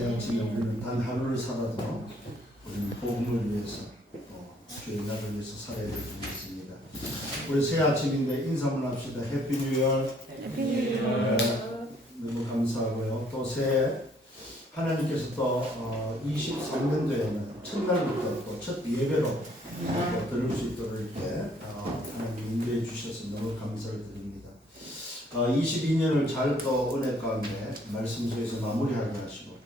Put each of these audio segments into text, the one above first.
새 아침에 우리는 단 하루를 살아도 우리는 복음을 위해서 주의 나라를 위해서 살아야 되는 것입니다. 우리 새 아침인데 인사문 합시다. 해피 뉴이어. 해피 뉴이어. 너무 감사하고요. 또 새해 하나님께서 또 23년도에는 첫날부터 또 첫 예배로 들을 수 있도록 이렇게 하나님 인도해 주셔서 너무 감사를 드립니다. 22년을 잘 또 은혜 가운데 말씀 속에서 마무리하게 하시고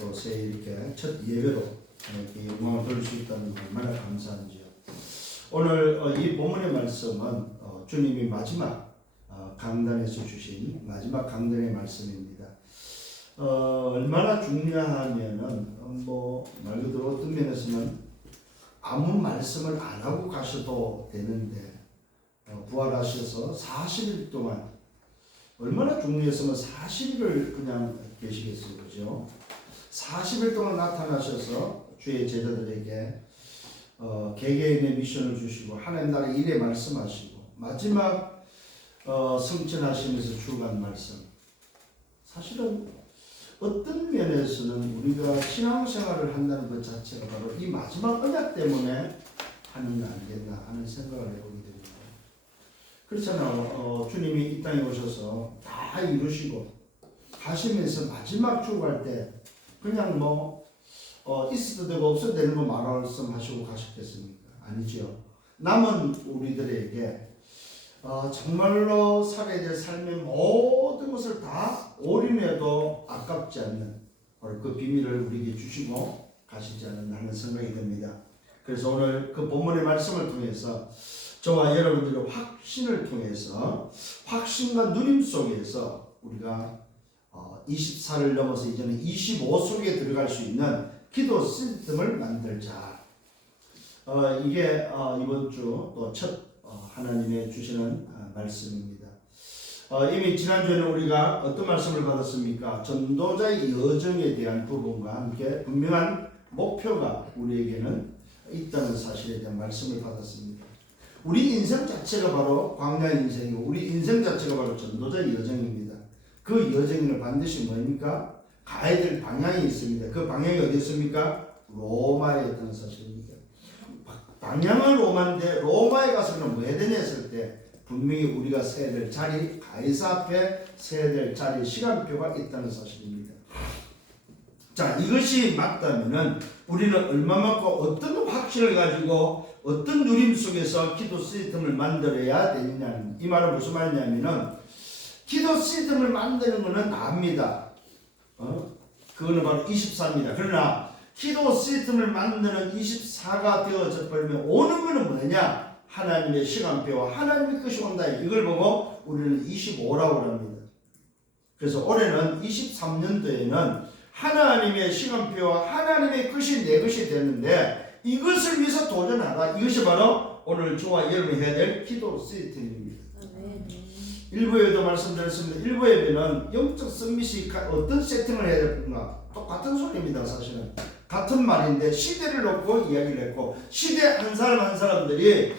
또 새해 이렇게 첫 예배로 이렇게 영광을 돌릴 수 있다는 게 얼마나 감사한지요. 오늘 이 본문의 말씀은 주님이 마지막 강단에서 주신 마지막 강단의 말씀입니다. 얼마나 중요하냐면은 말 그대로 어떤 면에서는 아무 말씀을 안 하고 가셔도 되는데 부활하셔서 40일 동안 얼마나 중요했으면 40일을 그냥 계시겠어요, 그죠? 40일 동안 나타나셔서 주의 제자들에게 개개인의 미션을 주시고 하나님 나라 일에 말씀하시고 마지막 성천하시면서 주간 말씀. 사실은 어떤 면에서는 우리가 신앙생활을 한다는 것 자체가 바로 이 마지막 언약 때문에 하는 거 아니겠나 하는 생각을 해보게 됩니다. 그렇잖아요. 주님이 이 땅에 오셔서 다 이루시고 가시면서 마지막 주갈 때 그냥 있어도 되고 없어도 되는 거 말씀하시고 가셨겠습니까? 아니죠. 남은 우리들에게 정말로 살아야 될 삶의 모든 것을 다 올인해도 아깝지 않는 그 비밀을 우리에게 주시고 가시지 않는 하는 생각이 듭니다. 그래서 오늘 그 본문의 말씀을 통해서 저와 여러분들의 확신을 통해서 확신과 누림 속에서 우리가 24를 넘어서 이제는 25 속에 들어갈 수 있는 기도 시스템을 만들자. 이게 이번 주 또 첫 하나님의 주시는 말씀입니다. 이미 지난주에는 우리가 어떤 말씀을 받았습니까? 전도자의 여정에 대한 부분과 함께 분명한 목표가 우리에게는 있다는 사실에 대한 말씀을 받았습니다. 우리 인생 자체가 바로 광야 인생이고 우리 인생 자체가 바로 전도자의 여정입니다. 그 여정에는 반드시 뭡니까? 가야 될 방향이 있습니다. 그 방향이 어디 있습니까? 로마에 있다는 사실입니다. 방향은 로마인데 로마에 가서는 뭐 해야 되냐 했을 때 분명히 우리가 세야 될 자리, 가이사 앞에 세야 될 자리, 시간표가 있다는 사실입니다. 자, 이것이 맞다면은 우리는 얼마만큼 어떤 확신을 가지고 어떤 누림 속에서 기도 시스템을 만들어야 되느냐. 이 말은 무슨 말이냐면은 기도 시스템을 만드는 것은 압니다. 그거는 바로 24입니다. 그러나 기도 시스템을 만드는 24가 되어져 버리면 오는 것은 뭐냐? 하나님의 시간표와 하나님의 것이 온다. 이걸 보고 우리는 25라고 합니다. 그래서 올해는 23년도에는 하나님의 시간표와 하나님의 것이 내 것이 되는데 이것을 위해서 도전하라. 이것이 바로 오늘 저와 여러분이 해야 될 기도 시스템입니다. 일부 예배도 말씀드렸습니다. 일부 예배는 영적 서밋이 어떤 세팅을 해야 될까? 똑같은 소리입니다. 사실은 같은 말인데 시대를 놓고 이야기를 했고 시대 한 사람 한 사람들이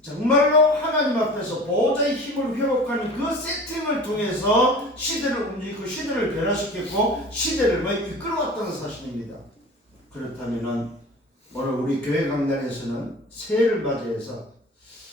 정말로 하나님 앞에서 보호자의 힘을 회복하는 그 세팅을 통해서 시대를 움직이고 시대를 변화시켰고 시대를 이끌어왔다는 사실입니다. 그렇다면 오늘 우리 교회 강단에서는 새해를 맞이해서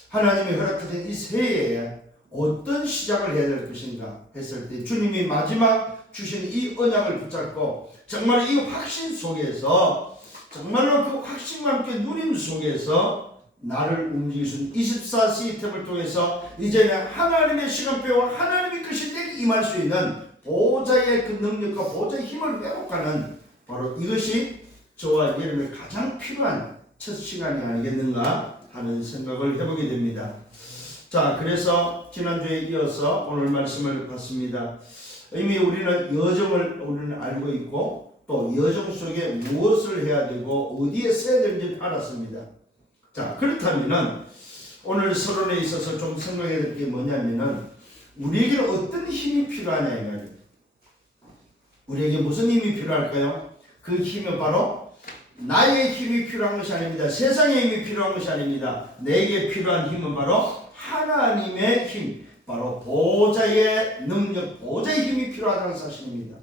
하나님이 허락하신 이 새해에 어떤 시작을 해야 될 것인가 했을 때 주님이 마지막 주신 이 언약을 붙잡고 정말 이 확신 속에서 정말로 그 확신과 함께 누림 속에서 나를 움직이신 24 시스템을 통해서 이제는 하나님의 시간표와 하나님의 것이 내게 임할 수 있는 보호자의 그 능력과 보호자의 힘을 회복하는 바로 이것이 저와 여러분의 가장 필요한 첫 시간이 아니겠는가 하는 생각을 해보게 됩니다. 자, 그래서 지난주에 이어서 오늘 말씀을 봤습니다. 이미 우리는 여정을 우리는 알고 있고 또 여정 속에 무엇을 해야 되고 어디에 서야 되는지 알았습니다. 자, 그렇다면은 오늘 서론에 있어서 좀 생각해야 될 게 뭐냐면은 우리에게 어떤 힘이 필요하냐 이 말이에요. 우리에게 무슨 힘이 필요할까요? 그 힘은 바로 나의 힘이 필요한 것이 아닙니다. 세상의 힘이 필요한 것이 아닙니다. 내게 필요한 힘은 바로 하나님의 힘, 바로 보호자의 능력, 보호자의 힘이 필요하다는 사실입니다.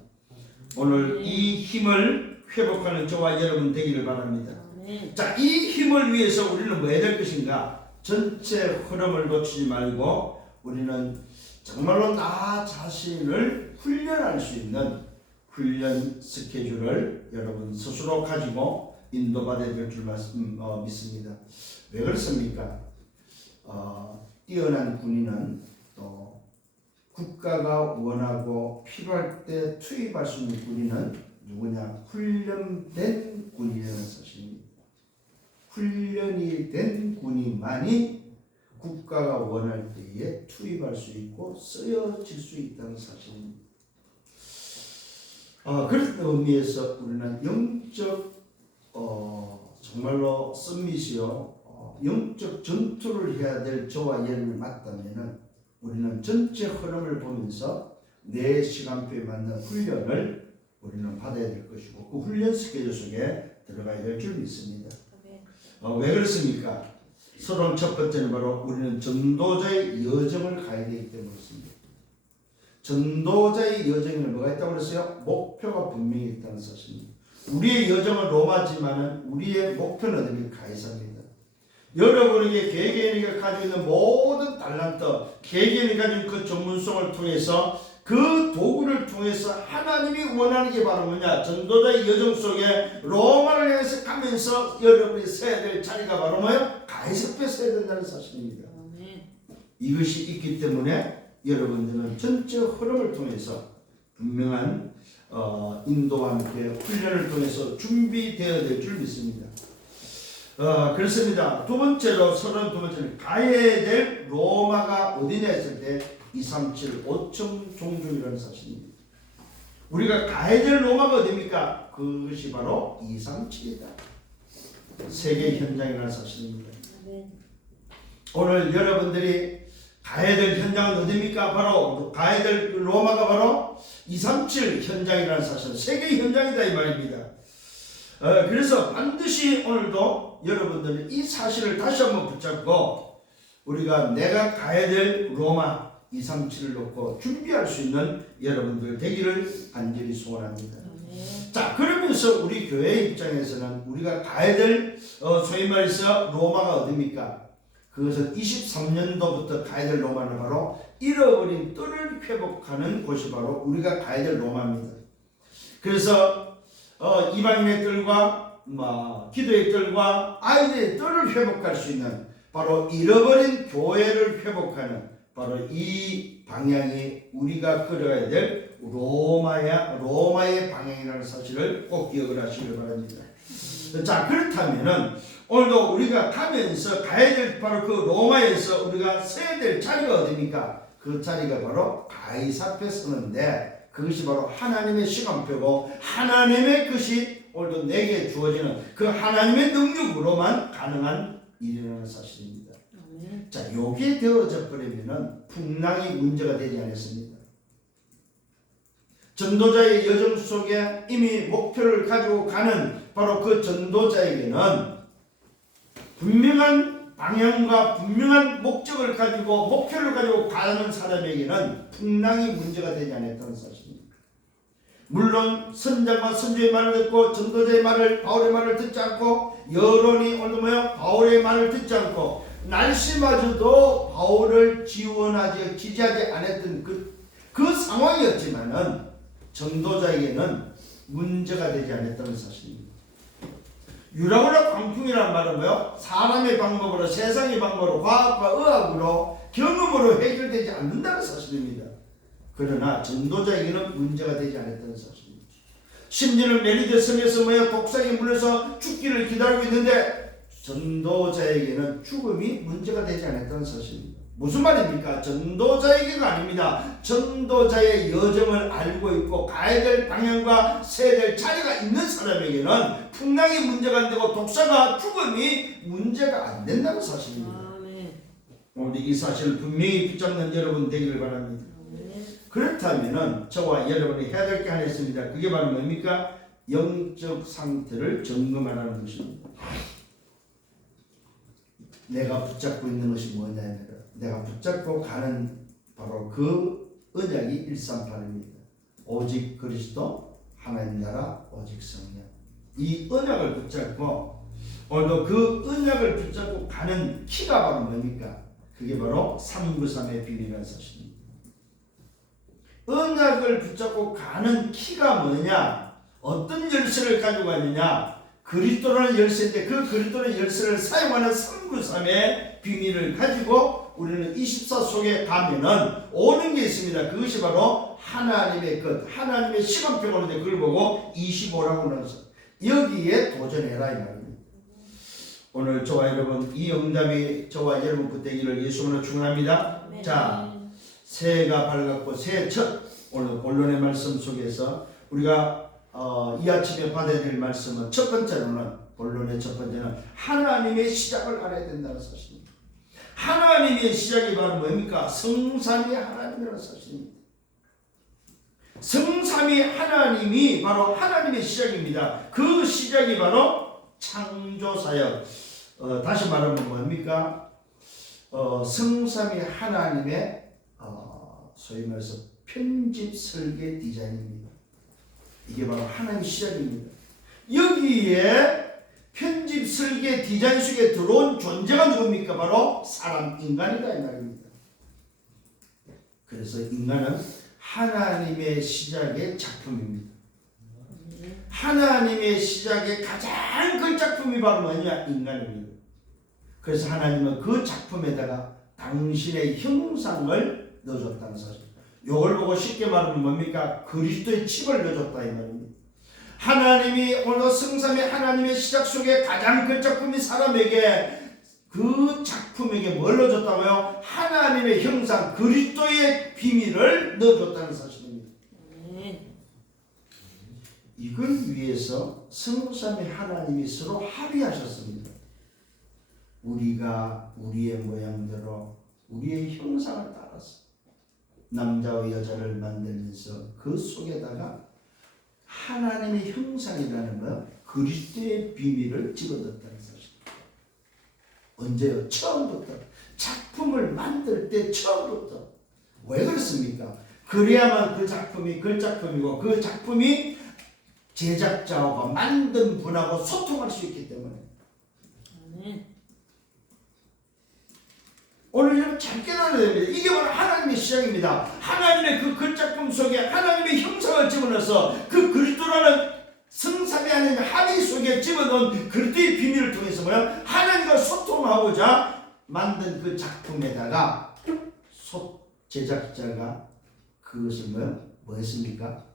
오늘 이 힘을 회복하는 저와 여러분 되기를 바랍니다. 자, 이 힘을 위해서 우리는 뭐 해야 될 것인가? 전체 흐름을 놓치지 말고 우리는 정말로 나 자신을 훈련할 수 있는 훈련 스케줄을 여러분 스스로 가지고 인도받아야 될 줄 믿습니다. 왜 그렇습니까? 뛰어난 군인은 또 국가가 원하고 필요할 때 투입할 수 있는 군인은 누구냐? 훈련된 군인이라는 사실입니다. 훈련이 된 군인만이 국가가 원할 때에 투입할 수 있고 쓰여질 수 있다는 사실입니다. 그런 의미에서 우리는 영적 정말로 썸밋이요 영적 전투를 해야 될 저와 여러분이 맞다면은 우리는 전체 흐름을 보면서 내 시간표에 맞는 훈련을 우리는 받아야 될 것이고 그 훈련 스케줄 속에 들어가야 될 줄 믿습니다. 왜 그렇습니까? 서론 첫 번째는 바로 우리는 전도자의 여정을 가야 되기 때문에 그렇습니다. 전도자의 여정에는 뭐가 있다고 그랬어요? 목표가 분명히 있다는 사실입니다. 우리의 여정은 로마지만은 우리의 목표는 어디입니까? 가이사입니다. 여러분에게 개개인이 가지고 있는 모든 달란트, 개개인이 가진 그 전문성을 통해서 그 도구를 통해서 하나님이 원하는 게 바로 뭐냐? 전도자의 여정 속에 로마를 향해서 가면서 여러분이 서야 될 자리가 바로 뭐예요? 가이사 앞에 서야 된다는 사실입니다. 이것이 있기 때문에 여러분들은 전체 흐름을 통해서 분명한 인도와 함께 훈련을 통해서 준비되어야 될 줄 믿습니다. 그렇습니다. 두 번째로 서론 두 번째는 가야 될 로마가 어디냐 했을 때 237 5층 종족이라는 사실입니다. 우리가 가야 될 로마가 어디입니까? 그것이 바로 237이다. 세계 현장이라는 사실입니다. 오늘 여러분들이 가야 될 현장은 어디입니까? 바로 가야 될 로마가 바로 237 현장이라는 사실, 세계 현장이다 이 말입니다. 그래서 반드시 오늘도 여러분들은 이 사실을 다시 한번 붙잡고 우리가 내가 가야 될 로마 237을 놓고 준비할 수 있는 여러분들 되기를 간절히 소원합니다. 자, 그러면서 우리 교회 입장에서는 우리가 가야 될 소위 말해서 로마가 어디입니까? 그것은 23년도부터 가야 될 로마는 바로 잃어버린 뜰을 회복하는 곳이 바로 우리가 가야 될 로마입니다. 그래서 이방인의 뜰과 기도의 뜰과 아이들의 뜰을 회복할 수 있는 바로 잃어버린 교회를 회복하는 바로 이 방향이 우리가 걸어야 될 로마의 방향이라는 사실을 꼭 기억을 하시길 바랍니다. 자, 그렇다면은 오늘도 우리가 가면서 가야 될 바로 그 로마에서 우리가 서야 될 자리가 어디입니까? 그 자리가 바로 가이사 앞에 서는데 그것이 바로 하나님의 시간표고 하나님의 것이 오늘도 내게 주어지는 그 하나님의 능력으로만 가능한 일이라는 사실입니다. 자, 요게 되어져 버리면은 풍랑이 문제가 되지 않았습니다. 전도자의 여정 속에 이미 목표를 가지고 가는 바로 그 전도자에게는 분명한 방향과 분명한 목적을 가지고 목표를 가지고 가는 사람에게는 풍랑이 문제가 되지 않았다는 사실입니다. 물론 선장과 선조의 말을 듣고 전도자의 말을 바울의 말을 듣지 않고 여론이 오늘도 뭐야? 바울의 말을 듣지 않고 날씨마저도 바울을 지지하지 않았던 그 상황이었지만은 전도자에게는 문제가 되지 않았다는 사실입니다. 유라굴라 광풍이란 말은 뭐요? 사람의 방법으로, 세상의 방법으로, 과학과 의학으로, 경험으로 해결되지 않는다는 사실입니다. 그러나 전도자에게는 문제가 되지 않았다는 사실입니다. 심지어는 메리데 섬에서 뭐요? 독사에 물려서 죽기를 기다리고 있는데 전도자에게는 죽음이 문제가 되지 않았다는 사실입니다. 무슨 말입니까? 전도자에게가 아닙니다. 전도자의 여정을 알고 있고 가야 될 방향과 서야 될 자리가 있는 사람에게는 풍랑이 문제가 안 되고 독사가 죽음이 문제가 안 된다는 사실입니다. 오늘 이 사실을 분명히 붙잡는 여러분 되기를 바랍니다. 그렇다면은 저와 여러분이 해야 될 게 하나 있습니다. 그게 바로 뭡니까? 영적 상태를 점검하라는 것입니다. 내가 붙잡고 있는 것이 뭐냐면 내가 붙잡고 가는 바로 그 언약이 138입니다. 오직 그리스도 하나님 나라 오직 성령. 이 언약을 붙잡고 오늘도 그 언약을 붙잡고 가는 키가 바로 뭡니까? 그게 바로 393의 비밀이라는 사실입니다. 언약을 붙잡고 가는 키가 뭐냐? 어떤 열쇠를 가지고 가느냐? 그리스도라는 열쇠인데 그 그리스도라는 열쇠를 사용하는 393의 비밀을 가지고 우리는 24 속에 가면은 오는 게 있습니다. 그것이 바로 하나님의 것, 하나님의 시간표가 오는데 그걸 보고 25라고 나서 여기에 도전해라 이 말입니다. 오늘 저와 여러분 이 응답이 저와 여러분 되기를 예수님으로 축원합니다. 네. 자, 새해가 밝았고 새해 첫 오늘 본론의 말씀 속에서 우리가 이 아침에 받아야 될 말씀은 첫 번째로는 본론의 첫 번째는 하나님의 시작을 알아야 된다는 사실입니다. 하나님의 시작이 바로 뭡니까? 성삼위 하나님이라는 사실입니다. 성삼위 하나님이 바로 하나님의 시작입니다. 그 시작이 바로 창조사역. 다시 말하면 뭡니까? 성삼위 하나님의 소위 말해서 편집 설계 디자인입니다. 이게 바로 하나님의 시작입니다. 여기에 편집 설계 디자인 속에 들어온 존재가 누굽니까? 바로 사람 인간이다 이 말입니다. 그래서 인간은 하나님의 시작의 작품입니다. 하나님의 시작의 가장 큰 작품이 바로 뭐냐? 인간입니다. 그래서 하나님은 그 작품에다가 당신의 형상을 넣어줬다는 사실. 이걸 보고 쉽게 말하면 뭡니까? 그리스도의 칩을 넣어줬다 이 말입니다. 하나님이 오늘 성삼의 하나님의 시작 속에 가장 큰 작품이 사람에게 그 작품에게 뭘 넣어줬다고요? 하나님의 형상 그리스도의 비밀을 넣어줬다는 사실입니다. 이걸 위해서 성삼의 하나님이 서로 합의하셨습니다. 우리가 우리의 모양대로 우리의 형상을 따라서 남자와 여자를 만들면서 그 속에다가 하나님의 형상이라는 것 그리스도의 비밀을 집어넣었다는 사실. 언제요? 처음부터 작품을 만들 때 처음부터. 왜 그렇습니까? 그래야만 그 작품이 그 작품이고 그 작품이 제작자와 만든 분하고 소통할 수 있기 때문에. 오늘 여러분 잘 깨달아야 됩니다. 이게 바로 하나님의 시작입니다. 하나님의 그 글작품 속에 하나님의 형상을 집어넣어서 그 그리스도라는 성삼위 하나님 합의 속에 집어넣은 그리스도의 비밀을 통해서 뭐야? 하나님과 소통하고자 만든 그 작품에다가 제작자가 그것을 뭐 했습니까?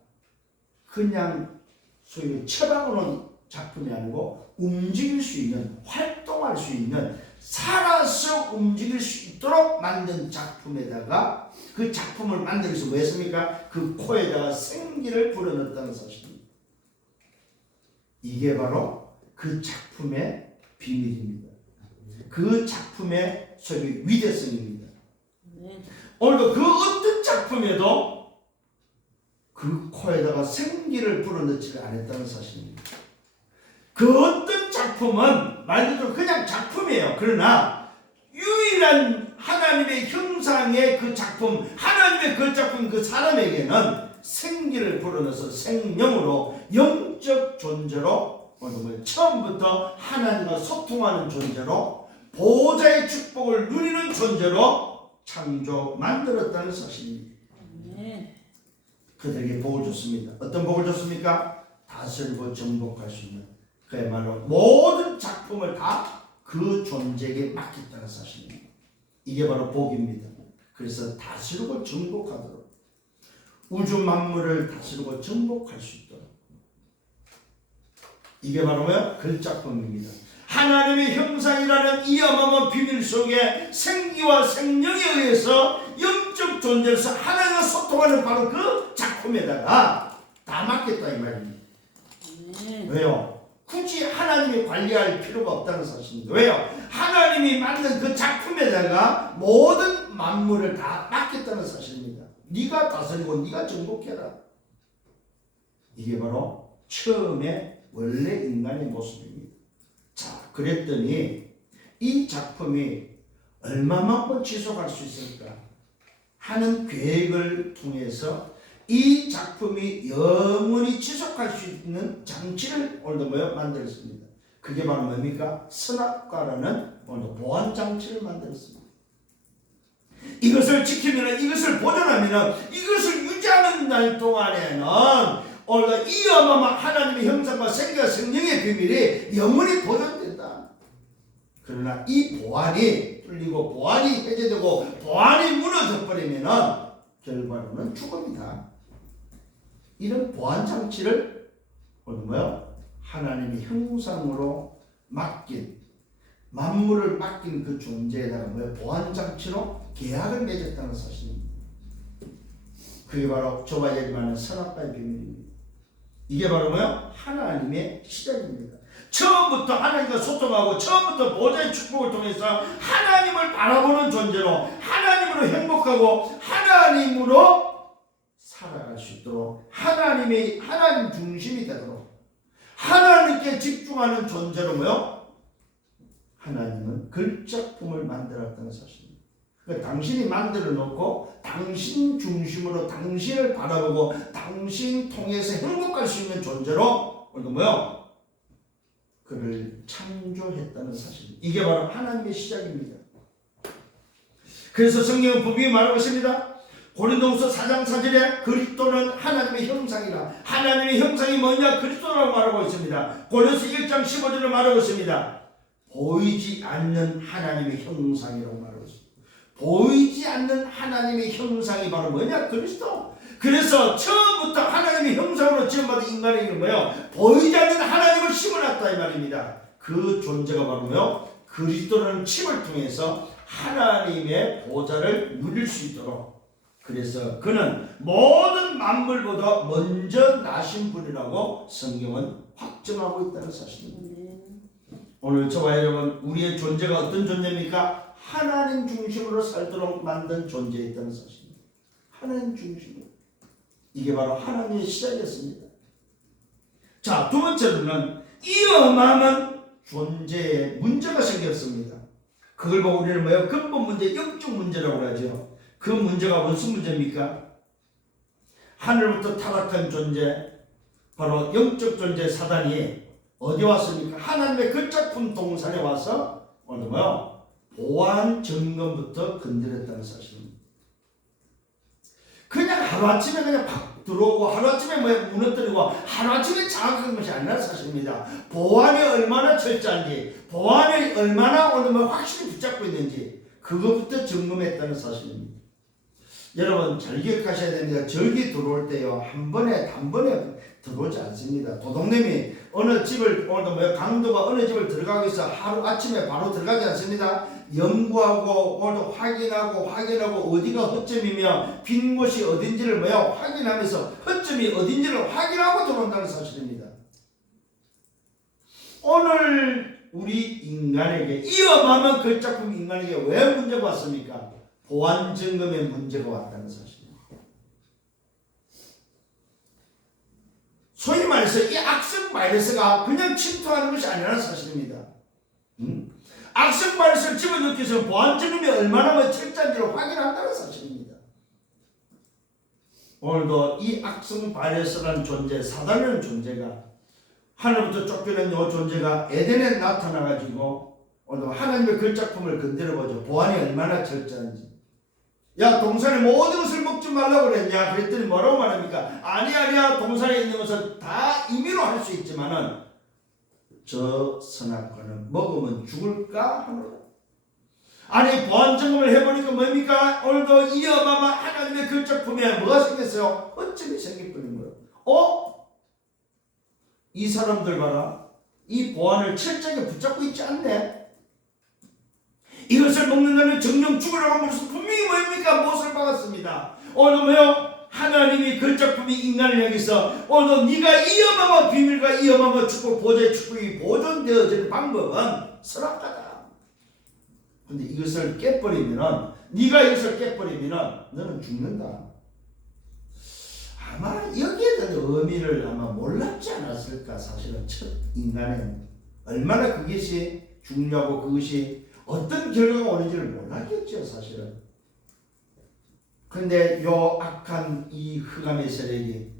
그냥 소위 처박아놓은 작품이 아니고 움직일 수 있는, 활동할 수 있는, 살아서 움직일 수 있도록 만든 작품에다가 그 작품을 만들기 위해서 뭐 했습니까? 그 코에다가 생기를 불어넣었다는 사실입니다. 이게 바로 그 작품의 비밀입니다. 그 작품의 소위 위대성입니다. 오늘도 그 어떤 작품에도 그 코에다가 생기를 불어넣지 않았다는 사실입니다. 그 어떤 작품은 말 그대로 그냥 작품이에요. 그러나 유일한 하나님의 형상의 그 작품, 하나님의 그 작품 그 사람에게는 생기를 불어넣어서 생명으로 영적 존재로 오늘 처음부터 하나님과 소통하는 존재로 보호자의 축복을 누리는 존재로 창조 만들었다는 사실입니다. 그들에게 복을 줬습니다. 어떤 복을 줬습니까? 다스리고 정복할 수 있는 그야말로 모든 작품을 다 그 존재에게 맡겼다는 사실입니다. 이게 바로 복입니다. 그래서 다스리고 정복하도록 우주 만물을 다스리고 정복할 수 있도록 이게 바로 뭐야? 글작품입니다. 하나님의 형상이라는 이 어마어마한 비밀 속에 생기와 생명에 의해서 영적 존재로서 하나님과 소통하는 바로 그 작품에다가 다 맡겼다 이 말입니다. 왜요? 굳이 하나님이 관리할 필요가 없다는 사실입니다. 왜요? 하나님이 만든 그 작품에다가 모든 만물을 다 맡겼다는 사실입니다. 네가 다스리고 네가 정복해라. 이게 바로 처음에 원래 인간의 모습입니다. 자, 그랬더니 이 작품이 얼마만큼 지속할 수 있을까 하는 계획을 통해서 이 작품이 영원히 지속할 수 있는 장치를 오늘도 뭐요? 만들었습니다. 그게 바로 뭡니까? 선악과라는 오늘도 보안 장치를 만들었습니다. 이것을 지키면, 이것을 보존하면, 이것을 유지하는 날 동안에는 오늘도 이 어마어마한 하나님의 형상과 생기와 성령의 비밀이 영원히 보존된다. 그러나 이 보안이 뚫리고 보안이 해제되고 보안이 무너져 버리면 결과로는 죽음이다. 이런 보안 장치를 오늘 뭐요? 하나님의 형상으로 맡긴, 만물을 맡긴 그 존재에다가 뭐요? 보안 장치로 계약을 맺었다는 사실입니다. 그게 바로 저와 얘기하는 선악과의 비밀입니다. 이게 바로 뭐요? 하나님의 시작입니다. 처음부터 하나님과 소통하고 처음부터 보좌의 축복을 통해서 하나님을 바라보는 존재로, 하나님으로 행복하고 하나님으로 살아갈 수 있도록, 하나님 중심이 되도록, 하나님께 집중하는 존재로 뭐요? 하나님은 글작품을 만들었다는 사실입니다. 그러니까 당신이 만들어 놓고 당신 중심으로 당신을 바라보고 당신 통해서 행복할 수 있는 존재로 오늘 뭐요? 그를 창조했다는 사실. 이게 바로 하나님의 시작입니다. 그래서 성경은 분명히 말하고 있습니다. 고린도후서 4장 4절에 그리스도는 하나님의 형상이라. 하나님의 형상이 뭐냐? 그리스도라고 말하고 있습니다. 고린도서 1장 15절에 말하고 있습니다. 보이지 않는 하나님의 형상이라고 말하고 있습니다. 보이지 않는 하나님의 형상이 바로 뭐냐? 그리스도. 그래서 처음부터 하나님의 형상으로 지음받은 인간에게는 뭐예요? 보이지 않는 하나님을 심어놨다 이 말입니다. 그 존재가 바로 뭐예요? 그리스도라는 칩을 통해서 하나님의 보좌를 누릴 수 있도록, 그래서 그는 모든 만물보다 먼저 나신 분이라고 성경은 확정하고 있다는 사실입니다. 오늘 저와 여러분, 우리의 존재가 어떤 존재입니까? 하나님 중심으로 살도록 만든 존재에 있다는 사실입니다. 하나님 중심으로. 이게 바로 하나님의 시작이었습니다. 자, 두 번째로는 이 어마어마한 존재에 문제가 생겼습니다. 그걸 보고 우리는 뭐예요? 근본 문제, 영적 문제라고 하죠. 그 문제가 무슨 문제입니까? 하늘부터 타락한 존재, 바로 영적 존재 사단이 어디 왔습니까? 하나님의 그 작품 동산에 와서 오늘 뭐요? 보안 점검부터 건드렸다는 사실입니다. 그냥 하루아침에 그냥 팍 들어오고 하루아침에 무너뜨리고 하루아침에 장악한 것이 아니라 사실입니다. 보안이 얼마나 철저한지, 보안이 얼마나 오늘 확실히 붙잡고 있는지 그것부터 점검했다는 사실입니다. 여러분 잘 기억하셔야 됩니다. 절기 들어올 때요, 한 번에 단번에 들어오지 않습니다. 도둑놈이 어느 집을, 오늘도 강도가 어느 집을 들어가고 있어 하루 아침에 바로 들어가지 않습니다. 연구하고 오늘도 확인하고 어디가 허점이며 빈 곳이 어딘지를 확인하면서 허점이 어딘지를 확인하고 들어온다는 사실입니다. 오늘 우리 인간에게, 이 어마어마한 그 작품 인간에게 왜 문제가 왔습니까? 보안 점검에 문제가 왔다는 사실입니다. 소위 말해서 이 악성 바이러스가 그냥 침투하는 것이 아니라는 사실입니다. 악성 바이러스를 집어넣기 위해서 보안 점검이 얼마나 철저한지를 확인한다는 사실입니다. 오늘도 이 악성 바이러스라는 존재, 사단이라는 존재가, 하늘부터 쫓겨난 이 존재가 에덴에 나타나가지고 오늘도 하나님의 그 작품을 건드려보죠. 보안이 얼마나 철저한지. 야, 동산에 모든 것을 먹지 말라고 그랬냐? 그랬더니 뭐라고 말합니까? 아니야, 동산에 있는 것을 다 임의로 할 수 있지만은 저 선악과는 먹으면 죽을까 하노라. 아니, 보안 점검을 해보니까 뭡니까? 오늘도 이 어마어마한 하나님의 그 작품에 뭐가 생겼어요? 허점이 생겨버린 거예요. 이 사람들 봐라, 이 보안을 철저하게 붙잡고 있지 않네. 이것을 먹는다면 정령 죽으라고 하면서 분명히 뭡니까? 못을 박았습니다. 오늘 뭐요? 하나님이 그 작품이 인간을 향해서 오늘 네가 이 어마어마한 비밀과 이 어마어마한 축복, 보좌의 축복이 보존되어지는 방법은 선악과다. 근데 이것을 깨버리면은, 네가 이것을 깨버리면은 너는 죽는다. 아마 여기에 대한 의미를 아마 몰랐지 않았을까. 사실은 첫 인간은 얼마나 그것이 중요하고 그것이 어떤 결과가 오는지를 몰랐겠죠. 사실은 근데 요 악한 이 흑암의 세력이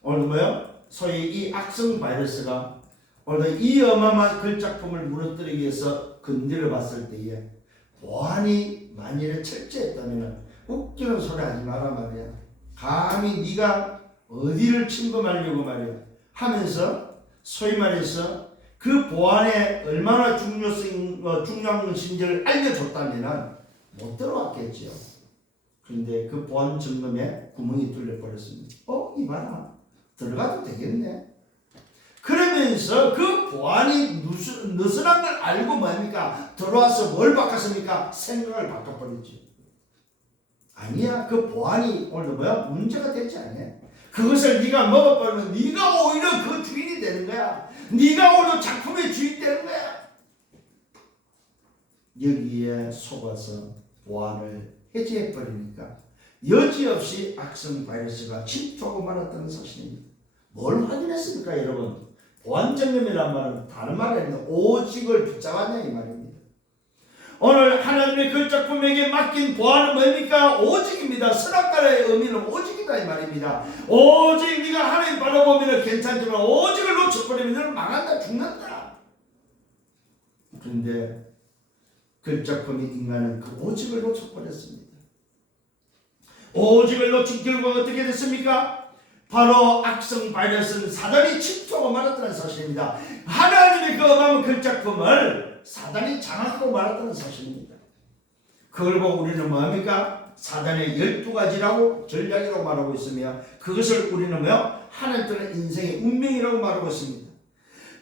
오늘 뭐요? 소위 이 악성 바이러스가 오늘 이 어마어마한 글작품을 무너뜨리기 위해서 건드려 봤을 때에 보안이 만일에 철저했다면 웃기는 소리 하지 마라 말이야. 감히 네가 어디를 침범하려고 말이야 하면서 소위 말해서 그 보안에 얼마나 중요한 것인지를 알려줬다면 못 들어왔겠죠. 그런데 그 보안 점검에 구멍이 뚫려 버렸습니다. 이봐라, 들어가도 되겠네. 그러면서 그 보안이 느슨한 걸 알고 뭡니까? 들어와서 뭘 바꿨습니까? 생각을 바꿔버렸죠. 아니야, 그 보안이 오늘 뭐야? 문제가 되지 않냐? 그것을 네가 먹어버리면 네가 오히려 그 주인이 되는 거야. 네가 오히려 작품의 주인이 되는 거야. 여기에 속아서 보안을 해제해버리니까 여지없이 악성 바이러스가 침투하고 말았다는 사실입니다. 뭘 확인했습니까 여러분? 보안점검이란 말은 다른 말이 아니라 오직을 붙잡았냐 이 말입니다. 오늘 하나님의 그 작품에게 맡긴 보안은 뭡니까? 오직입니다. 선악과의 의미는 오직이다 이 말입니다. 오직 네가 하나님 바라보면 괜찮지만 오직을 놓쳐버리면 너는 망한다, 죽는다. 그런데 그 작품이 인간은 그 오직을 놓쳐버렸습니다. 오직을 놓친 결과가 어떻게 됐습니까? 바로 악성 바이러스는 사단이 침투하고 말았다는 사실입니다. 하나님의 그 어마어마한 그 작품을 사단이 장악하고 말았다는 사실입니다. 그걸 보고 우리는 뭐합니까? 사단의 12가지라고 전략이라고 말하고 있으며 그것을 우리는 뭐요? 하나님 떠난 인생의 운명이라고 말하고 있습니다.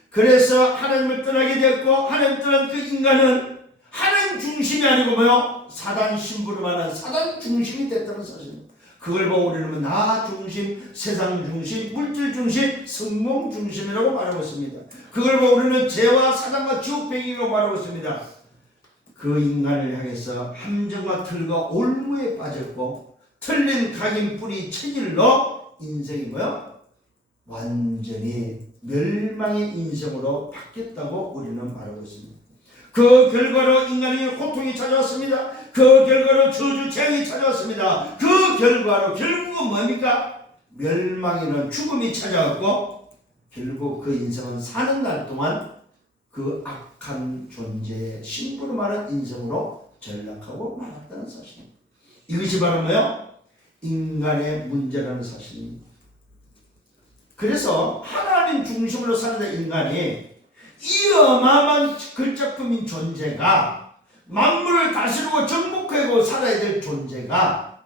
그래서 하나님을 떠나게 되었고 하나님 떠난 그 인간은 하나님 중심이 아니고 뭐요? 사단 심부름하는 사단 중심이 됐다는 사실입니다. 그걸 보고 우리는 나 중심, 세상 중심, 물질 중심, 성공 중심이라고 말하고 있습니다. 그걸 보고 우리는 죄와 사단과 지옥배기라고 말하고 있습니다. 그 인간을 향해서 함정과 틀과 올무에 빠졌고 틀린 각인 뿌리 체질로 인생이 뭐야? 완전히 멸망의 인생으로 바뀌었다고 우리는 말하고 있습니다. 그 결과로 인간이 고통이 찾아왔습니다. 그 결과로 저주 재앙이 찾아왔습니다. 그 결과로 결국은 뭡니까? 멸망이라는 죽음이 찾아왔고 결국 그 인생은 사는 날 동안 그 악한 존재의 심부름하는 인생으로 전락하고 말았다는 사실입니다. 이것이 바로 뭐예요? 인간의 문제라는 사실입니다. 그래서 하나님 중심으로 사는 인간이 이 어마어마한 글작품인 존재가 만물을 다스리고 정복하고 살아야 될 존재가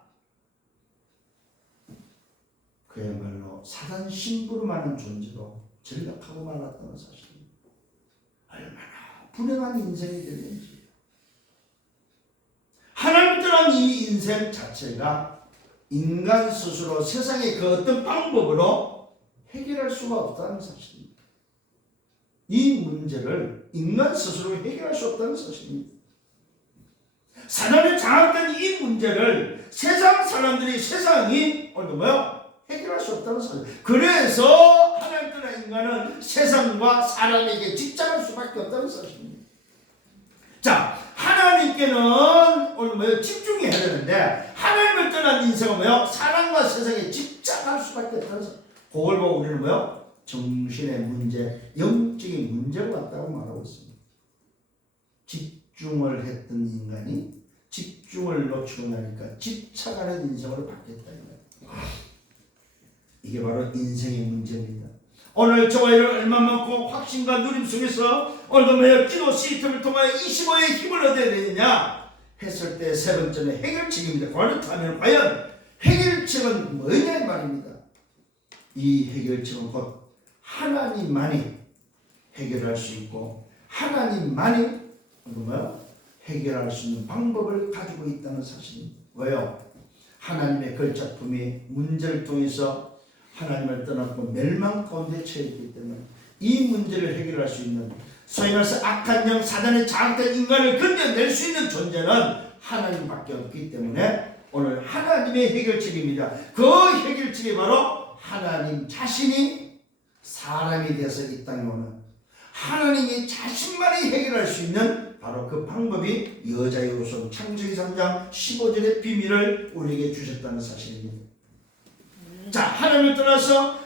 그야말로 사단 심부름하는 존재로 전락하고 말았다는 사실입니다. 얼마나 불행한 인생이 되는지. 하나님 떠난 이 인생 자체가 인간 스스로 세상의 그 어떤 방법으로 해결할 수가 없다는 사실입니다. 이 문제를 인간 스스로 해결할 수 없다는 사실입니다. 사단에 장악된 이 문제를 세상 사람들이 세상이 오늘 뭐요? 해결할 수 없다는 사실. 그래서 하나님 떠난 인간은 세상과 사람에게 집착할 수밖에 없다는 사실입니다. 자, 하나님께는 오늘 뭐요? 집중해야 되는데 하나님을 떠난 인생은 뭐요? 사람과 세상에 집착할 수밖에 없다는 사실. 그걸 보고 우리는 뭐요? 정신의 문제, 영적인 문제가 왔다고 말하고 있습니다. 집중을 했던 인간이 집중을 놓치고 나니까 집착하는 인생으로 바뀌었다. 이게 바로 인생의 문제입니다. 오늘 저와 여러분 얼마 많고 확신과 누림 속에서 오늘 기도 시스템을 통하여 25의 힘을 얻어야 되느냐 했을 때 세 번째는 해결책입니다. 그렇다면 과연 해결책은 뭐냐 이 말입니다. 이 해결책은 곧 하나님만이 해결할 수 있고 하나님만이 해결할 수 있는 방법을 가지고 있다는 사실입니다. 왜요? 하나님의 걸작품이 문제를 통해서 하나님을 떠났고 멸망 가운데 처해있기 때문에 이 문제를 해결할 수 있는 소위 말해서 악한 영 사단의 장악된 인간을 건져낼 수 있는 존재는 하나님밖에 없기 때문에 오늘 하나님의 해결책입니다. 그 해결책이 바로 하나님 자신이 사람이 되어서 이 땅에 오는 하나님이 자신만이 해결할 수 있는 바로 그 방법이 여자의 후손 창세기 3장 15절의 비밀을 우리에게 주셨다는 사실입니다. 자, 하나님을 떠나서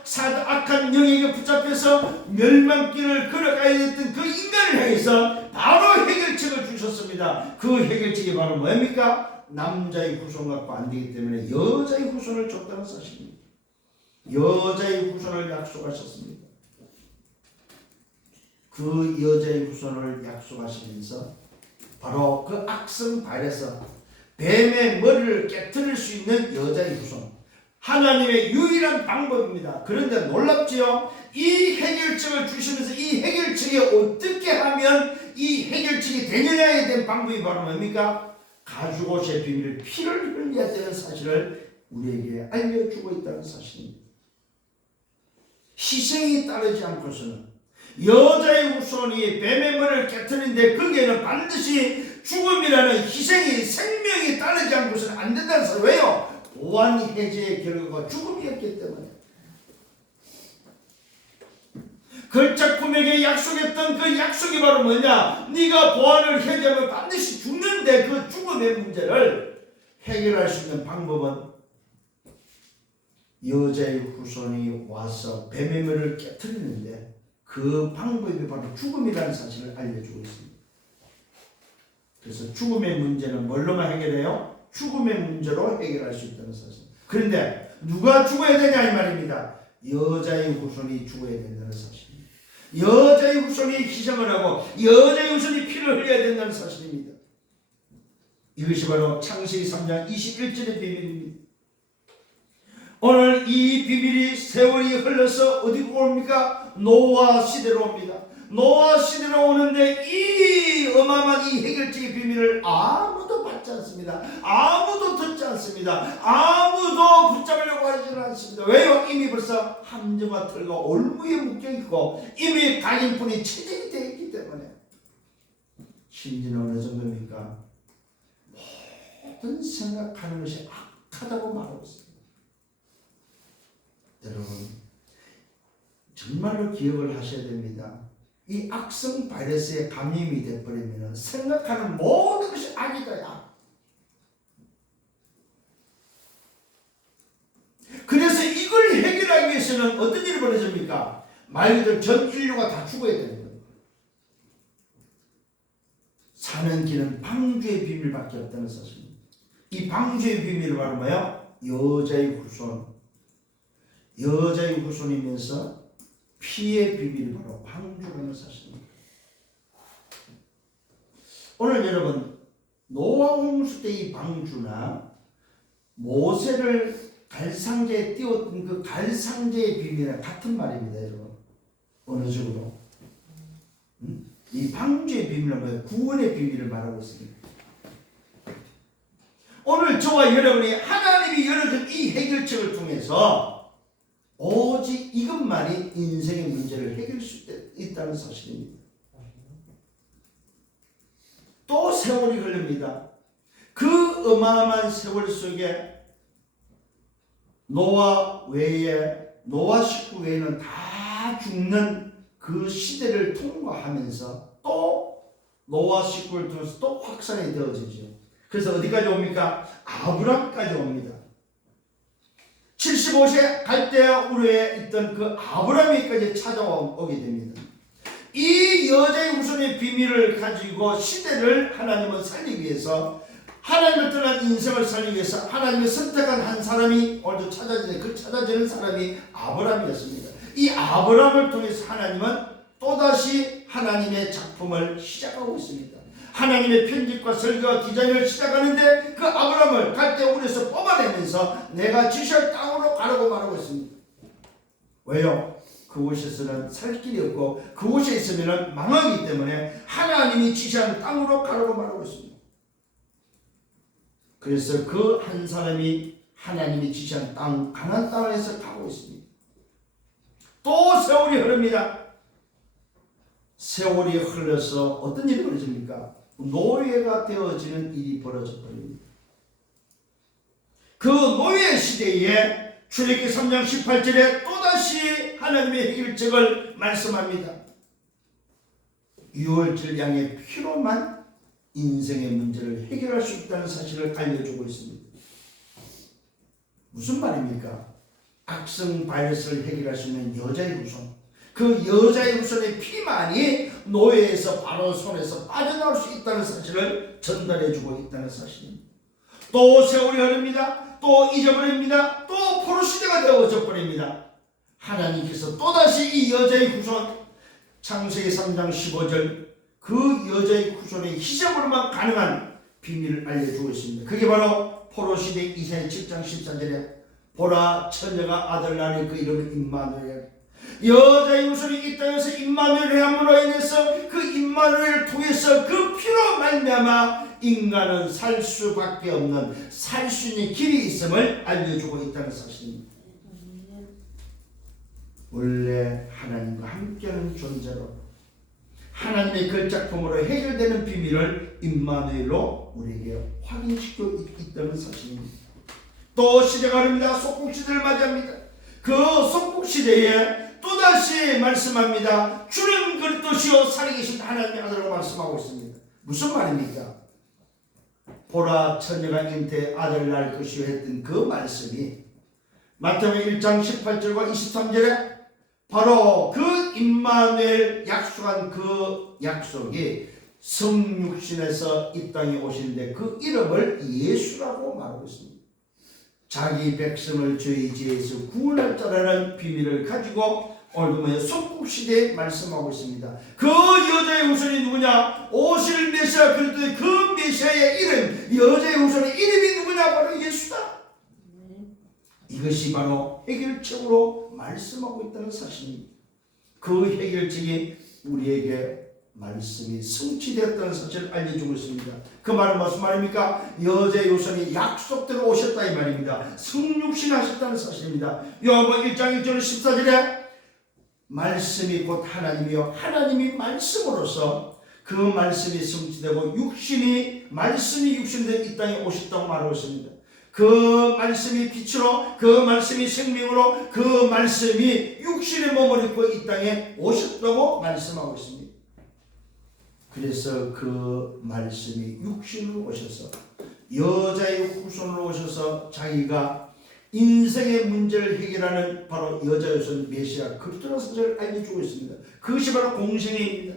악한 영에게 붙잡혀서 멸망길을 걸어가야 했던 그 인간을 향해서 바로 해결책을 주셨습니다. 그 해결책이 바로 뭡니까? 남자의 후손 갖고 안 되기 때문에 여자의 후손을 줬다는 사실입니다. 여자의 후손을 약속하셨습니다. 그 여자의 후손을 약속하시면서 바로 그 악성 발에서 뱀의 머리를 깨트릴 수 있는 여자의 후손, 하나님의 유일한 방법입니다. 그런데 놀랍지요? 이 해결책을 주시면서 이 해결책에 어떻게 하면 이 해결책이 되느냐에 대한 방법이 바로 뭡니까? 가죽옷의 비밀, 피를 흘려야 되는 사실을 우리에게 알려주고 있다는 사실입니다. 희생이 따르지 않고서는 여자의 후손이 뱀의 머리를 깨트리는데 거기에는 반드시 죽음이라는 희생이, 생명이 따르지 않고서는 안 된다는 사실. 왜요? 보안 해제의 결과가 죽음이었기 때문에. 걸작품에게 약속했던 그 약속이 바로 뭐냐? 네가 보안을 해제하면 반드시 죽는데 그 죽음의 문제를 해결할 수 있는 방법은 여자의 후손이 와서 뱀의 머리를 깨트리는데 그 방법이 바로 죽음이라는 사실을 알려주고 있습니다. 그래서 죽음의 문제는 뭘로만 해결해요? 죽음의 문제로 해결할 수 있다는 사실. 그런데 누가 죽어야 되냐 이 말입니다. 여자의 후손이 죽어야 된다는 사실입니다. 여자의 후손이 희생을 하고 여자의 후손이 피를 흘려야 된다는 사실입니다. 이것이 바로 창세기 3장 21절의 비밀입니다. 오늘 이 비밀이 세월이 흘러서 어디로 옵니까? 노아 시대로 옵니다. 노아 시대로 오는데 이 어마어마한 이 해결책의 비밀을 아무도 받지 않습니다. 아무도 듣지 않습니다. 아무도 붙잡으려고 하지는 않습니다. 왜요? 이미 벌써 함정과 털과 올무에 묶여있고 이미 각인뿐이 체질이 되어 있기 때문에. 심지어는 어느 정도입니까? 모든 생각하는 것이 악하다고 말하고 있습니다. 여러분 정말로 기억을 하셔야 됩니다. 이 악성 바이러스에 감염이 되어버리면 생각하는 모든 것이 악이다. 그래서 이걸 해결하기 위해서는 어떤 일이 벌어집니까? 말 그대로 전 인류가 다 죽어야 되는 거예요. 사는 길은 방주의 비밀밖에 없다는 사실입니다. 이 방주의 비밀은 바로 뭐예요? 여자의 후손. 여자의 후손이면서 피의 비밀이 바로 방주라는 사실입니다. 오늘 여러분 노아 홍수 때 이 방주나 모세를 갈상제에 띄웠던 그 갈상제의 비밀이랑 같은 말입니다. 여러분 어느 식으로 이 방주의 비밀은 뭐예요? 구원의 비밀을 말하고 있습니다. 오늘 저와 여러분이 하나님이 열어준 이 해결책을 통해서 오직 이것만이 인생의 문제를 해결할 수 있다는 사실입니다. 또 세월이 흐릅니다. 그 어마어마한 세월 속에 노아 외에 노아 식구 외에는 다 죽는 그 시대를 통과하면서 또 노아 식구를 통해서 또 확산이 되어지죠. 그래서 어디까지 옵니까? 아브람까지 옵니다. 75세 갈대아 우르에 있던 그 아브라함에까지 찾아오게 됩니다. 이 여자의 후손의 비밀을 가지고 시대를 하나님은 살리기 위해서, 하나님을 떠난 인생을 살리기 위해서 하나님이 선택한 한 사람이 오늘도 찾아지는, 그 찾아지는 사람이 아브라함이었습니다. 이 아브라함을 통해서 하나님은 또다시 하나님의 작품을 시작하고 있습니다. 하나님의 편집과 설계와 디자인을 시작하는데 그 아브라함을 갈대아 우르에서 뽑아내면서 내가 지시할 땅으로 가라고 말하고 있습니다. 왜요? 그곳에서는 살 길이 없고 그곳에 있으면 망하기 때문에 하나님이 지시하는 땅으로 가라고 말하고 있습니다. 그래서 그 한 사람이 하나님이 지시한 땅, 가나안 땅에서 가고 있습니다. 또 세월이 흐릅니다. 세월이 흘러서 어떤 일이 벌어집니까? 노예가 되어지는 일이 벌어져 버립니다. 그 노예 시대에 출애굽기 3장 18절에 또다시 하나님의 해결책을 말씀합니다. 유월절 양의 피로만 인생의 문제를 해결할 수 있다는 사실을 알려주고 있습니다. 무슨 말입니까? 악성 바이러스를 해결할 수 있는 여자의 후손, 그 여자의 후손의 피만이 노예에서 바로 손에서 빠져나올 수 있다는 사실을 전달해주고 있다는 사실입니다. 또 세월이 흐릅니다. 또 잊어버립니다. 또 포로시대가 되어져 버립니다. 하나님께서 또다시 이 여자의 후손, 창세기 3장 15절 그 여자의 후손의 희생으로만 가능한 비밀을 알려주고 있습니다. 그게 바로 포로시대 이사야 7장 14절에 보라 처녀가 아들 낳으니 그 이름은 임마누엘. 여자의 후손이 이 땅에서 임마누엘의 함으로 인해서 그 임마누엘을 통해서 그 피로 말미암아 인간은 살 수밖에 없는 살 수 있는 길이 있음을 알려주고 있다는 사실입니다. 원래 하나님과 함께하는 존재로 하나님의 그 작품으로 해결되는 비밀을 임마누엘로 우리에게 확인시키고 있다는 사실입니다. 또 시대가 흐릅니다. 속국시대를 맞이합니다. 그 속국시대에 또다시 말씀합니다. 주는 그리스도시요 살아계신 하나님의 아들로 말씀하고 있습니다. 무슨 말입니까? 보라 처녀가 잉태해 아들을 낳을 것이요 했던 그 말씀이 마태복음 1장 18절과 23절에 바로 그 임마누엘 약속한 그 약속이 성육신에서 이 땅에 오시는데 그 이름을 예수라고 말하고 있습니다. 자기 백성을 죄의 지혜에서 구원할 자라는 비밀을 가지고 오늘 속국시대에 말씀하고 있습니다. 그 여자의 후손이 누구냐? 오실 메시아 그리스도의 그 메시아의 이름, 여자의 후손의 이름이 누구냐? 바로 예수다. 이것이 바로 해결책으로 말씀하고 있다는 사실입니다. 그 해결책이 우리에게 말씀이 성취되었다는 사실을 알려주고 있습니다. 그 말은 무슨 말입니까? 여자의 후손이 약속대로 오셨다 이 말입니다. 성육신 하셨다는 사실입니다. 요한복음 1장 1절 14절에 말씀이 곧 하나님이요 하나님이 말씀으로서 그 말씀이 성취되고 말씀이 육신되어 이 땅에 오셨다고 말하고 있습니다. 그 말씀이 빛으로, 그 말씀이 생명으로, 그 말씀이 육신의 몸을 입고 이 땅에 오셨다고 말씀하고 있습니다. 그래서 그 말씀이 육신으로 오셔서 여자의 후손으로 오셔서 자기가 인생의 문제를 해결하는 바로 여자의 후손 메시아 그리스도라는 사실을 알려주고 있습니다. 그것이 바로 공생애입니다.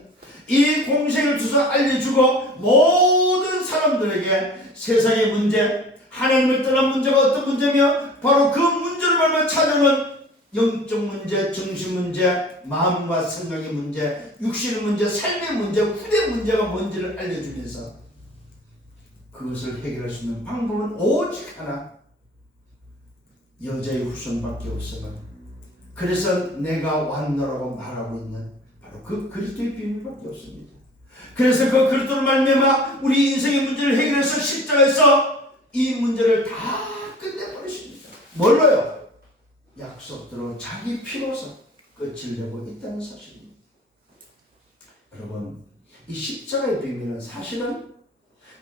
이 공생을 주서 알려주고 모든 사람들에게 세상의 문제, 하나님을 떠난 문제가 어떤 문제며 바로 그 문제를 말하며 찾아오는 영적 문제, 정신 문제, 마음과 생각의 문제, 육신의 문제, 삶의 문제, 후대 문제가 뭔지를 알려주면서 그것을 해결할 수 있는 방법은 오직 하나, 여자의 후손밖에 없음을. 그래서 내가 왔노라고 말하고 있는 바로 그 그리스도의 비밀밖에 없습니다. 그래서 그 그리스도를 말미암아 우리 인생의 문제를 해결해서 십자가에서 이 문제를 다 끝내버리십니다. 뭘로요? 약속대로 자기 피로서 끝을 내고 있다는 사실입니다. 여러분, 이 십자가의 비밀은 사실은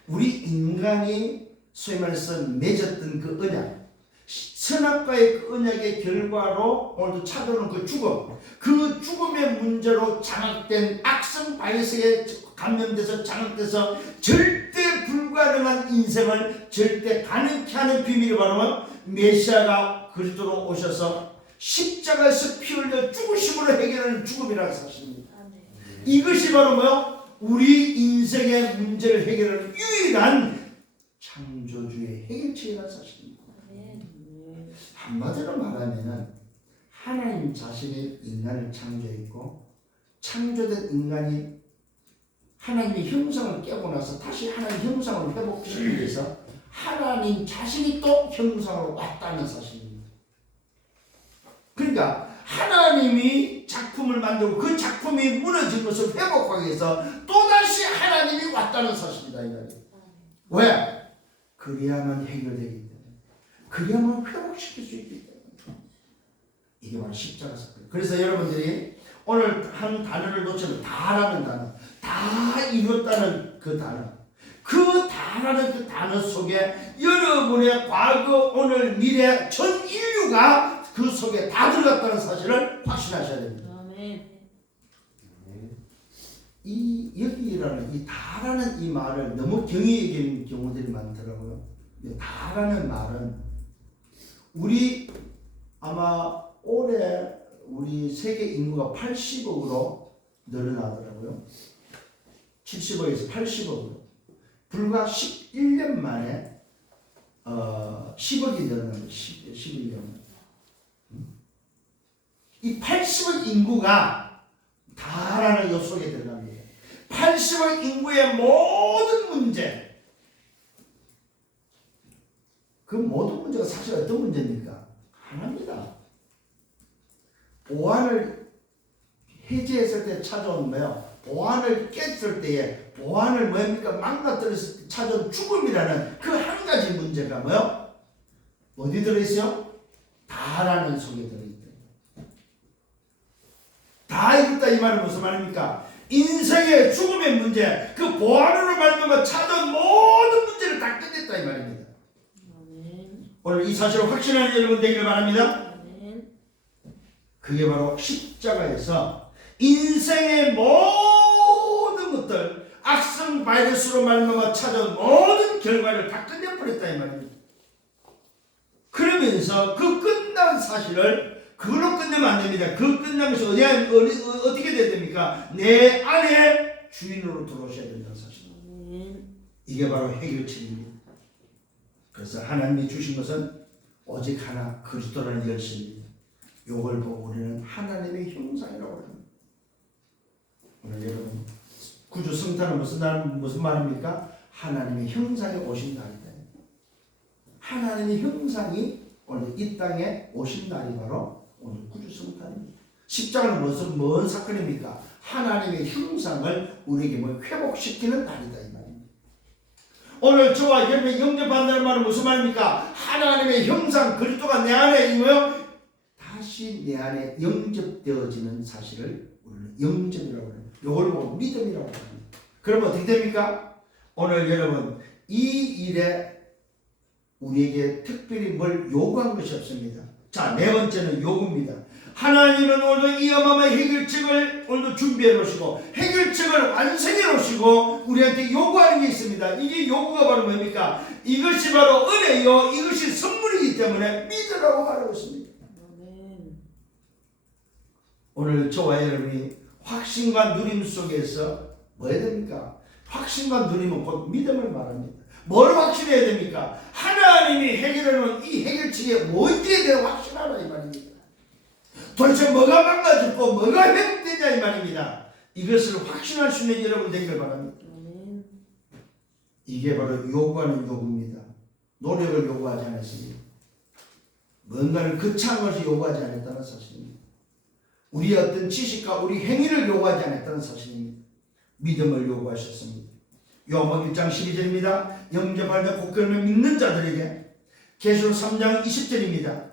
우리 인간이 소위 말해서 맺었던 그 언약, 선악과의 그 언약의 결과로 오늘도 찾아오는 그 죽음, 그 죽음의 문제로 장악된 악성 바이러스에 감염돼서 장악돼서 절대 불가능한 인생을 절대 가능케 하는 비밀이 바로 메시아가 그리스도로 오셔서 십자가에서 피 흘려 죽으심으로 해결하는 죽음이라는 사실입니다. 이것이 바로 뭐요? 우리 인생의 문제를 해결하는 유일한 창조주의 해결책이라는 사실입니다. 한마디로 말하면 하나님 자신이 인간을 창조했고 창조된 인간이 하나님의 형상을 깨고 나서 다시 하나님 형상을 회복시키기 위해서 하나님 자신이 또 형상으로 왔다는 사실입니다. 그러니까 하나님이 작품을 만들고 그 작품이 무너진 것을 회복하기 위해서 또다시 하나님이 왔다는 사실이다. 왜? 그래야만 해결되기 때문에, 그래야만 회복시킬 수 있기 때문에. 이게 바로 십자가 사건. 그래서 여러분들이 오늘 한 단어를 놓치면 다라는 단어, 다 이뤘다는 그 단어, 그 다라는 그 단어 속에 여러분의 과거, 오늘, 미래, 전 인류가 그 속에 다 들어갔다는 사실을 확신하셔야 됩니다. 이 여기라는 이 다라는 이 말을 너무 경히 여기는 경우들이 많더라고요. 다라는 말은 우리 아마 올해 우리 세계 인구가 80억으로 늘어나더라고요. 70억에서 80억으로 불과 11년 만에 10억이 늘어납니다. 11년. 이 80억 인구가 다라는 요 속에 들어갑니다. 80억 인구의 모든 문제, 그 모든 문제가 사실 어떤 문제입니까? 하나입니다. 보안을 해제했을 때 찾아온 뭐요? 보안을 깼을 때에 보안을 뭐입니까? 망가뜨렸을 때 찾아온 죽음이라는 그 한 가지 문제가 뭐요? 어디 들어있어요? 다라는 속에 들어있다. 다 이뤘다 이 말은 무슨 말입니까? 인생의 죽음의 문제, 그 보안으로 말미암아 찾아온 모든 문제를 다 끝냈다 이 말입니다. 오늘 이 사실을 확신하는 여러분 되기를 바랍니다. 그게 바로 십자가에서 인생의 모든 것들, 악성 바이러스로 말미암아 찾아온 모든 결과를 다 끝내버렸다 이 말입니다. 그러면서 그 끝난 사실을 그걸로 끝내면 안 됩니다. 그 끝나면서 어떻게 돼야 됩니까? 내 안에 주인으로 들어오셔야 된다는 사실. 이게 바로 해결책입니다. 그래서 하나님이 주신 것은 오직 하나, 그리스도라는 열쇠입니다. 이걸 보고 우리는 하나님의 형상이라고 합니다. 오늘 여러분 구주 성탄은 무슨 말입니까? 하나님의 형상이 오신 날이다. 하나님의 형상이 오늘 이 땅에 오신 날이 바로 오늘 구주 성탄입니다. 십자가는 뭔 사건입니까? 하나님의 형상을 우리에게 회복시키는 날이다 이 말입니다. 오늘 저와 여러분이 영접한다는 말은 무슨 말입니까? 하나님의 형상 그리스도가 내 안에 있고요. 다시 내 안에 영접되어지는 사실을 우리는 영접이라고 합니다. 이걸 보고 믿음이라고 합니다. 그럼 어떻게 됩니까? 오늘 여러분 이 일에 우리에게 특별히 뭘 요구한 것이 없습니다. 자, 네 번째는 요구입니다. 하나님은 오늘도 이 어마어마한 해결책을 오늘도 준비해 놓으시고 해결책을 완성해 놓으시고 우리한테 요구하는 게 있습니다. 이게 요구가 바로 뭡니까? 이것이 바로 은혜요, 이것이 선물이기 때문에 믿으라고 말하고 있습니다. 오늘 저와 여러분이 확신과 누림 속에서 뭐 해야 됩니까? 확신과 누림은 곧 믿음을 말합니다. 뭘 확신해야 됩니까? 하나님이 해결해놓은 이 해결책에 뭔지에 대해 확신하라 이 말입니다. 도대체 뭐가 망가졌고 뭐가 회복되냐 이 말입니다. 이것을 확신할 수 있는 여러분 되기를 바랍니다. 이게 바로 요구하는 요구입니다. 노력을 요구하지 않았습니다. 뭔가를 거창한 것을 요구하지 않았다는 사실입니다. 우리의 어떤 지식과 우리 행위를 요구하지 않았다는 사실입니다. 믿음을 요구하셨습니다. 요한복음 1장 12절입니다. 영접할 때 곧결을 믿는 자들에게. 계시록 3장 20절입니다.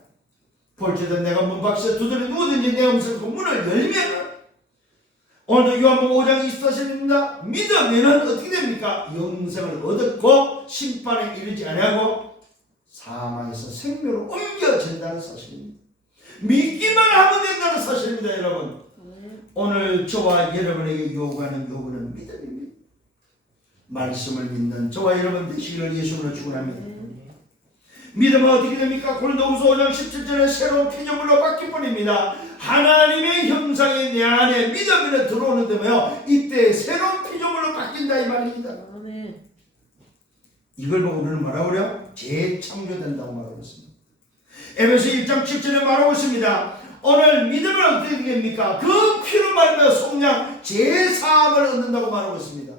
볼지어다 내가 문 밖에 두드려 누구든지 내 음성을 듣고 문을 열면. 오늘도 요한복음 5장 24절입니다. 믿으면 어떻게 됩니까? 영생을 얻었고 심판에 이르지 아니하고 사망에서 생명으로 옮겨진다는 사실입니다. 믿기만 하면 된다는 사실입니다. 여러분, 오늘 저와 여러분에게 요구하는 요구는 믿음입니다. 말씀을 믿는 저와 여러분 되시기를 예수님으로 축원합니다. 믿음은 어떻게 됩니까? 고린도후서 5장 17절에 새로운 피조물로 바뀐 뿐입니다. 하나님의 형상이 내 안에 믿음이 들어오는데요, 이때 새로운 피조물로 바뀐다 이 말입니다. 이걸 보고 우리는 뭐라고 그래요? 재창조된다고 말하고 있습니다. 에베소 1장 7절에 말하고 있습니다. 오늘 믿음을 어떻게 됩니까? 그 피로 말미암아 속량 제사함을 얻는다고 말하고 있습니다.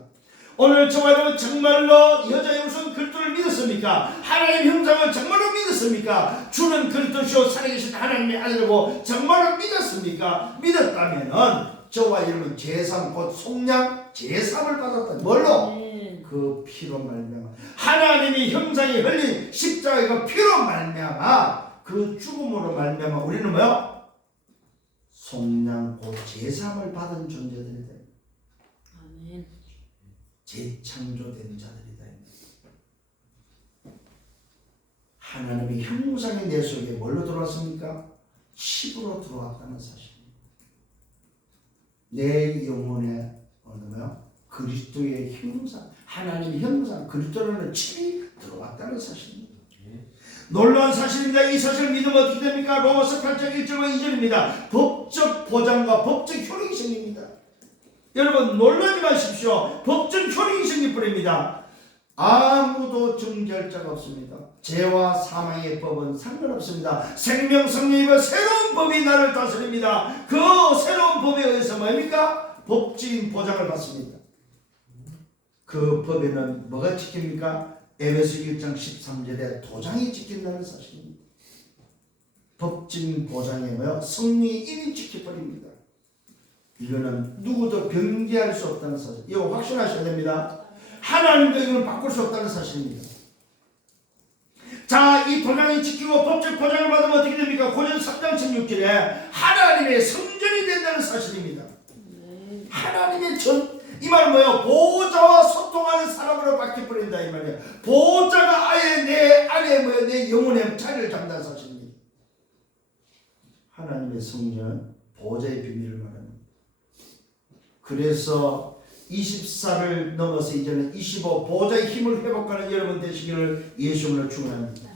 오늘 저와 여러분 정말로 여자의 우선 그리스도를 믿었습니까? 하나님의 형상을 정말로 믿었습니까? 주는 그리스도시요 살아계신 하나님의 아들이고 정말로 믿었습니까? 믿었다면은 저와 여러분 제삼 곧 속량 제삼을 받았다. 뭘로? 그 피로 말미암아 하나님의 형상이 흘린 십자가의 그 피로 말미암아 그 죽음으로 말미암아 우리는 뭐요? 속량 곧 제삼을 받은 존재들이다. 아멘. 재창조된 자들이다. 하나님의 형상이 내 속에 뭘로 들어왔습니까? 칩으로 들어왔다는 사실입니다. 내 영혼에 뭐냐면 그리스도의 형상, 하나님의 형상, 그리스도라는 칩이 들어왔다는 사실입니다. 놀라운 사실입니다. 이 사실을 믿으면 어떻게 됩니까? 로마서 8장 1절과 2절입니다. 법적 보장과 법적 효력이 생깁니다. 여러분 놀라지 마십시오. 법적 효력이 생길 뿐입니다. 아무도 정죄할 자가 없습니다. 죄와 사망의 법은 상관없습니다. 생명 성령과 새로운 법이 나를 다스립니다. 그 새로운 법에 의해서 뭡니까? 법적인 보장을 받습니다. 그 법에는 뭐가 지킵니까? 에베소 1장 13절에 도장이 지킨다는 사실입니다. 법적인 보장에 뭐요? 성령이 이미 지켜버립니다. 이거는 누구도 변개할 수 없다는 사실. 이거 확신하셔야 됩니다. 하나님도 이걸 바꿀 수 없다는 사실입니다. 자, 이 도장이 지키고 법적 보장을 받으면 어떻게 됩니까? 고전 3장 16절에 하나님의 성전이 된다는 사실입니다. 하나님의 이 말은 뭐예요? 보호자와 소통하는 사람으로 바뀌어버린다 이 말이에요. 보호자가 아예 내 안에 뭐예요? 내 영혼에 자리를 잡는다는 사실입니다. 하나님의 성전은 보호자의 비밀을 말합니다. 그래서 24를 넘어서 이제는 25 보호자의 힘을 회복하는 여러분 되시기를 예수님으로 축원합니다.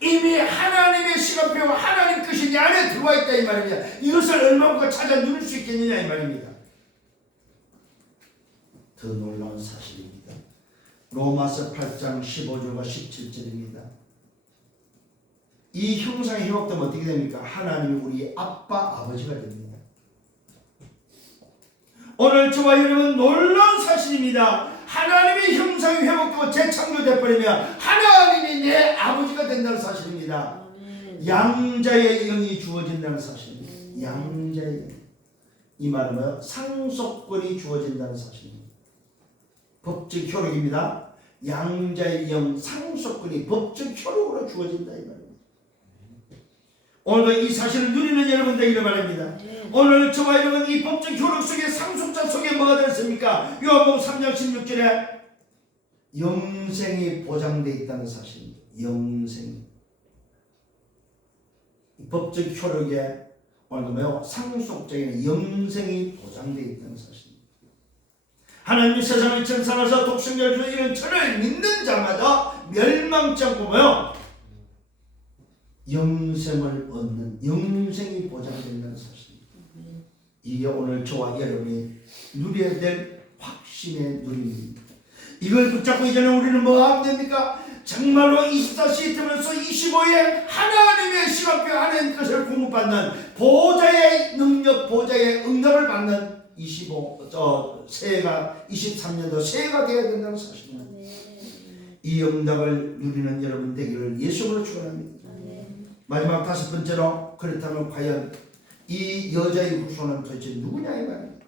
이미 하나님의 시간표와 하나님 뜻이 내 안에 들어와 있다 이 말입니다. 이것을 얼마나 찾아 누릴 수 있겠느냐 이 말입니다. 더 놀라운 사실입니다. 로마서 8장 15절과 17절입니다. 이 형상이 회복되면 어떻게 됩니까? 하나님이 우리 아빠 아버지가 됩니다. 오늘 저와 여러분 놀라운 사실입니다. 하나님의 형상이 회복되고 재창조되어버리면 하나님이 내 아버지가 된다는 사실입니다. 양자의 영이 주어진다는 사실입니다. 양자의 영. 이 말은 뭐예요? 상속권이 주어진다는 사실입니다. 법적 효력입니다. 양자의 영 상속권이 법적 효력으로 주어진다 이 말입니다. 오늘도 이 사실을 누리는 여러분 되기를 바랍니다. 오늘 저와 여러분 이 법적 효력 속에 상속자 속에 뭐가 들었습니까? 요한복음 3장 16절에 영생이 보장되어 있다는 사실입니다. 영생. 법적 효력에 오늘도 뭐요? 상속자에는 영생이 보장되어 있다는 사실입니다. 하나님이 세상을 천사라서 독생자를 주신 이런 저를 믿는 자마다 멸망치 않고 뭐요? 영생을 얻는 영생이 보장된다는 사실입니다. 이게 오늘 저와 여러분이 누려야 될 확신의 누림입니다. 이걸 붙잡고 이제는 우리는 뭐 하면 됩니까? 정말로 24시에 들면서 25에 하나님의 시간표 하나님 것을 공급받는 보호자의 능력, 보호자의 응답을 받는 새해가 23년도 새해가 되어야 된다는 사실입니다. 이 응답을 누리는 여러분 되기를 예수로 축원합니다. 마지막 5번째로 그렇다면 과연 이 여자의 후손은 도대체 누구냐 이 말입니다.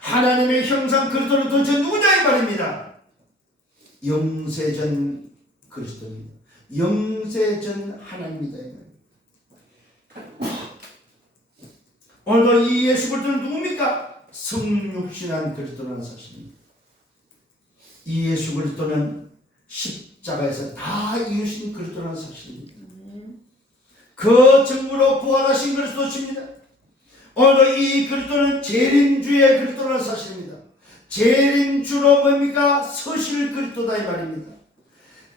하나님의 형상 그리스도는 도대체 누구냐 이 말입니다. 영세전 그리스도입니다. 영세전 하나님이다 이 말입니다. 오늘도 이 예수 그리스도는 누굽니까? 성육신한 그리스도라는 사실입니다. 이 예수 그리스도는 십자가에서 다 이루신 그리스도라는 사실입니다. 그 증거로 부활하신 그리스도십니다. 오늘도 이 그리스도는 재림주의 그리스도라는 사실입니다. 재림주로 뭡니까? 서실 그리스도다 이 말입니다.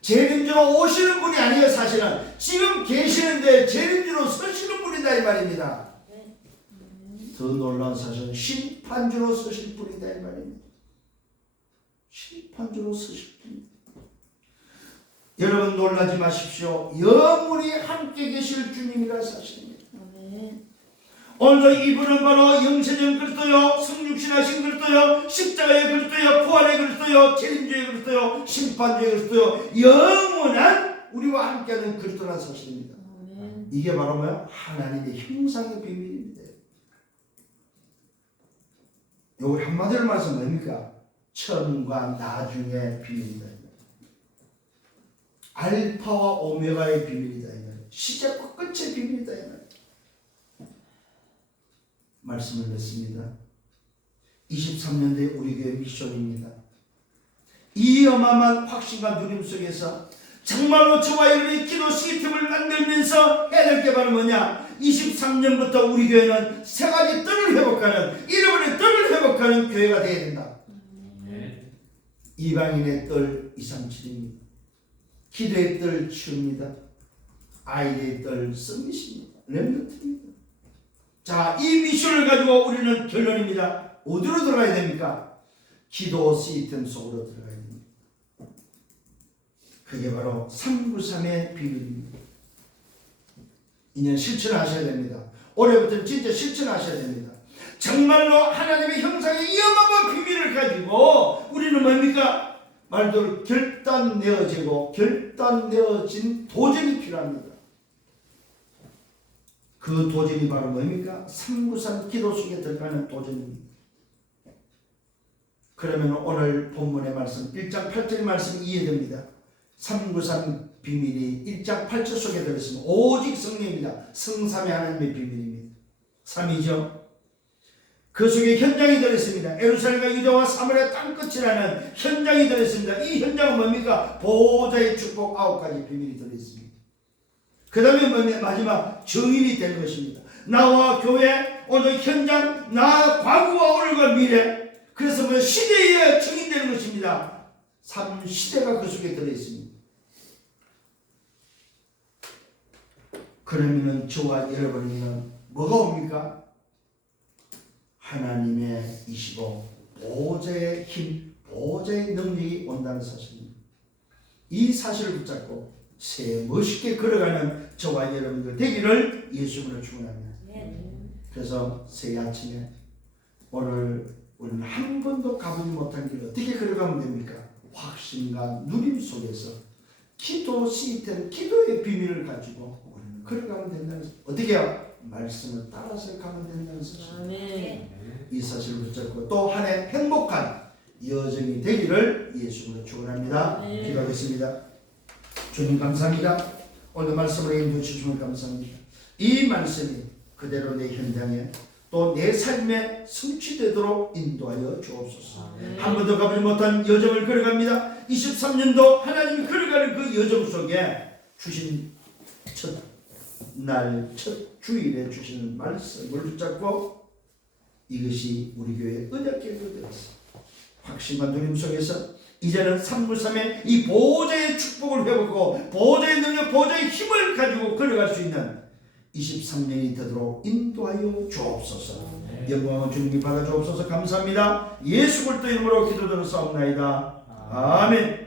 재림주로 오시는 분이 아니에요. 사실은 지금 계시는데 재림주로 서시는 분이다 이 말입니다. 더 놀라운 사실은 심판주로 서실 분이다 이 말입니다. 심판주로 서실 분입니다. 여러분 놀라지 마십시오. 영원히 함께 계실 주님이라 사실입니다. 오늘도 이분은 바로 영세전 그리스도요, 성육신하신 그리스도요, 십자가의 그리스도요, 부활의 그리스도요, 재림주의 그리스도요, 심판주의 그리스도요, 영원한 우리와 함께하는 그리스도라는 사실입니다. 이게 바로 뭐야? 하나님의 형상의 비밀입니다. 요걸 한마디로 말하면 뭡니까? 처음과 나중의 비밀이다. 알파와 오메가의 비밀이다. 시작과 끝의 비밀이다. 말씀을 냈습니다. 23년도에 우리 교회 미션입니다. 이 어마어마한 확신과 누림 속에서 정말로 저와 여러분의 기도 시스템을 만들면서 해야 될 게 바로 뭐냐? 23년부터 우리 교회는 세 가지 뜰을 회복하는 여러분의 뜰 회복하는 교회가 되어야 된다. 네. 이방인의 뜰 237입니다. 기도의 뜰 치웁니다. 아이의 뜰 썸밋입니다. 렘넌트입니다. 자, 이 미션을 가지고 우리는 결론입니다. 어디로 들어가야 됩니까? 기도 시스템 속으로 들어가야 됩니다. 그게 바로 393의 비밀입니다. 이년 실천하셔야 됩니다. 올해부터는 진짜 실천하셔야 됩니다. 정말로 하나님의 형상의 이 어마어마한 비밀을 가지고 우리는 뭡니까? 말대로 결단내어진 도전이 필요합니다. 그 도전이 바로 뭡니까? 393 기도 속에 들어가는 도전입니다. 그러면 오늘 본문의 말씀 1장 8절의 말씀이 이해됩니다. 393 비밀이 1장 8절 속에 들어있습니다. 오직 성령입니다. 성삼의 하나님의 비밀입니다. 3이죠. 그 속에 현장이 들어있습니다. 예루살렘과 유다와 사마리아 땅끝이라는 현장이 들어있습니다. 이 현장은 뭡니까? 보호자의 축복 9가지 비밀이 들어있습니다. 그 다음에 마지막 증인이 되는 것입니다. 나와 교회, 오늘 현장, 나 과거와 오늘과 미래, 그래서 시대의 증인되는 것입니다. 3시대가 그 속에 들어있습니다. 그러면 저와 여러분에게는 뭐가 옵니까? 하나님의 25 보호자의 힘, 보호자의 능력이 온다는 사실입니다. 이 사실을 붙잡고 새 멋있게 걸어가는 저와 여러분들 되기를 예수님으로 축원합니다. 그래서 새해 아침에 오늘 우리는 한 번도 가보지 못한 길을 어떻게 걸어가면 됩니까? 확신과 누림 속에서 기도 시스템, 기도의 비밀을 가지고 우리는 걸어가면 된다는 사실. 어떻게 해요? 말씀을 따라서 가면 된다는 사실. 이 사실을 붙잡고 또 한 해 행복한 여정이 되기를 예수님으로 축원합니다. 기도하겠습니다. 주님 감사합니다. 오늘 말씀을 인도해 주시면 감사합니다. 이 말씀이 그대로 내 현장에 또 내 삶에 성취되도록 인도하여 주옵소서. 한 번도 가보지 못한 여정을 걸어갑니다. 23년도 하나님이 걸어가는 그 여정 속에 주신 첫 주일에 주시는 말씀을 붙잡고 이것이 우리 교회의 언약궤가 되었습니다. 확신과 누림 속에서 이제는 393의 이 보호자의 축복을 회복하고 보호자의 능력, 보호자의 힘을 가지고 걸어갈 수 있는 23년이 되도록 인도하여 주옵소서. 영광을 주님이 받아 주옵소서. 감사합니다. 예수 그리스도 이름으로 기도드렸사옵나이다. 아멘.